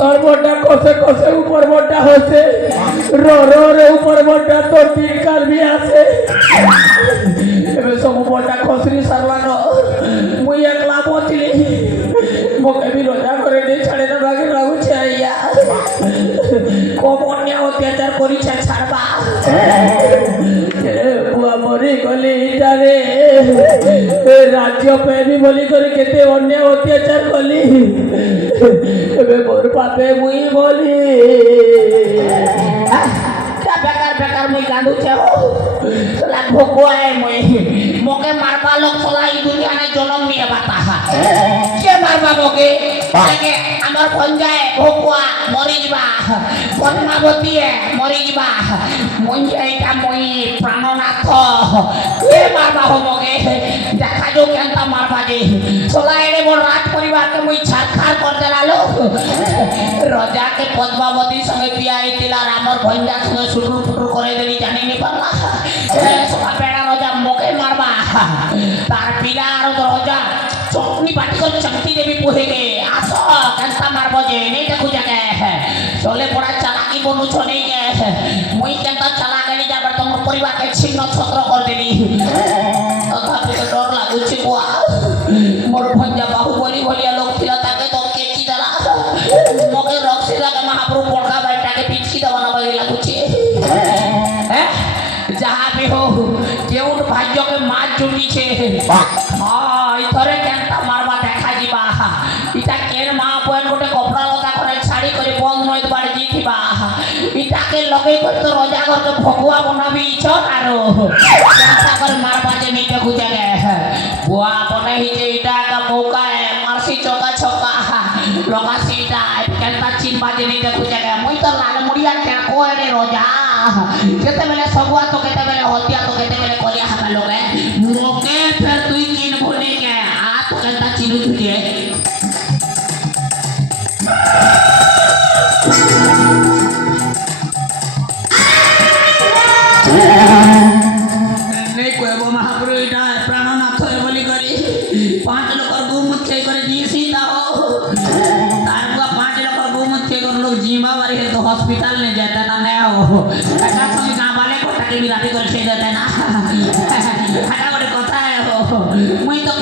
সর্বটা কষে কষে উপর বটা হচ্ছে রে উপর বটা তোর তিন কাল বি আছে এবে সবু বটা খসরি সারলান মুই একলা বসলি মোকে বি রোজা করে দিয়ে ছাড়ে না বাকি লাগুছে আইয়া কম অন্যায় অত্যাচার করিছে ছাড়বা বুয়া মরি গলি রে রাজ্য প্রেমী বলি করে কেতে অন্যায় অত্যাচার কলি এবে মোর পাপে মুই বলি বেকার বেকার মুই কাঁদুছে সলা ভোগুয়ায় মুই মোকে মারবা লোক সলা এই দুনিয়ায় জন্ম নিয়ে বাতা কে মারবা মোকে আমার ভঞ্জায় ভোগুয়া মরি যা পদ্মাবতী মরি যা মুই এইটা মুই প্রাণনাথ কে মারবা মোকে দেখা যাও কেনটা মারবা যে সলা এড়ে মোর রাজ পরিবারকে মুই ছাড়খাড় করে দেলালো রাজাকে পদ্মাবতীর সঙ্গে বিয়া হইছিল আর আমার ভঞ্জার সঙ্গে শুটুর ফুটুর করে দিলি জানিনি পারলা সবা বেড়া রাজা মোকে মারবা তার পিলা আর রাজা চটনি বাটি করে চমটি দেবী পুহেকে আস কেনটা মারব যে নেই দেখু জাগে চলে পড়া চালাকি বনুছ নেই গে মুই কেনটা চালা গেলি যাবার তোমার পরিবারকে ছিন্ন ছত্র করে দিলি তথাপি তো ডর লাগুছে বুয়া মোর ভঞ্জা বাহুবলী ভলিয়া লোক ছিল তাকে তো কেচি দেলা মোকে রক্সি লাগে মহাপ্রভু পড়কা বাইটাকে পিচকি দেওয়া না বাকি লাগুছে যাহা বি হোক কেউ ভাগ্যকে মাছ জুটিছে ইথরে কেনটা মারবা দেখা ଯିବା ইটা কেন মা বয়েন গোটে কপড়া লতা করে শাড়ি করে বন্ধ নয় বাড়ি দিবা ইটাকে লগে করে তো রজা ঘরকে ভগুয়া বনাবি ইছ আরো কেনটা করে মারবা যে নেই দেখু জাগে বুয়া বনে হিছে ইটা কা মৌকা মারসি চকা ছকা লগাসি ইটা কেনটা চিনবা যে নেই দেখু জাগে মুই তো লাল মুড়িয়া কেন কোরে রজা কেতেবেলে সগুয়া তো কেতেবেলে হতিয়া তো কেতেবেলে করিয়া হাবা লোকে মোকে ফের তুই চিন ভুলি কে আ তো কেনটা চিনু তুই नहीं कोई वो महाप्रभु इटा प्राणनाथ है बोली करी 5 लोग गोमुखे करे जी सीता हो तार को 5 लोग गोमुखे कर लोग जीवा वाली है तो हॉस्पिटल नहीं जाता ना नया हो ऐसा समय गांव वाले को टाके भी राती कर से देता ना हटा बड़े कथा है हो मुई तो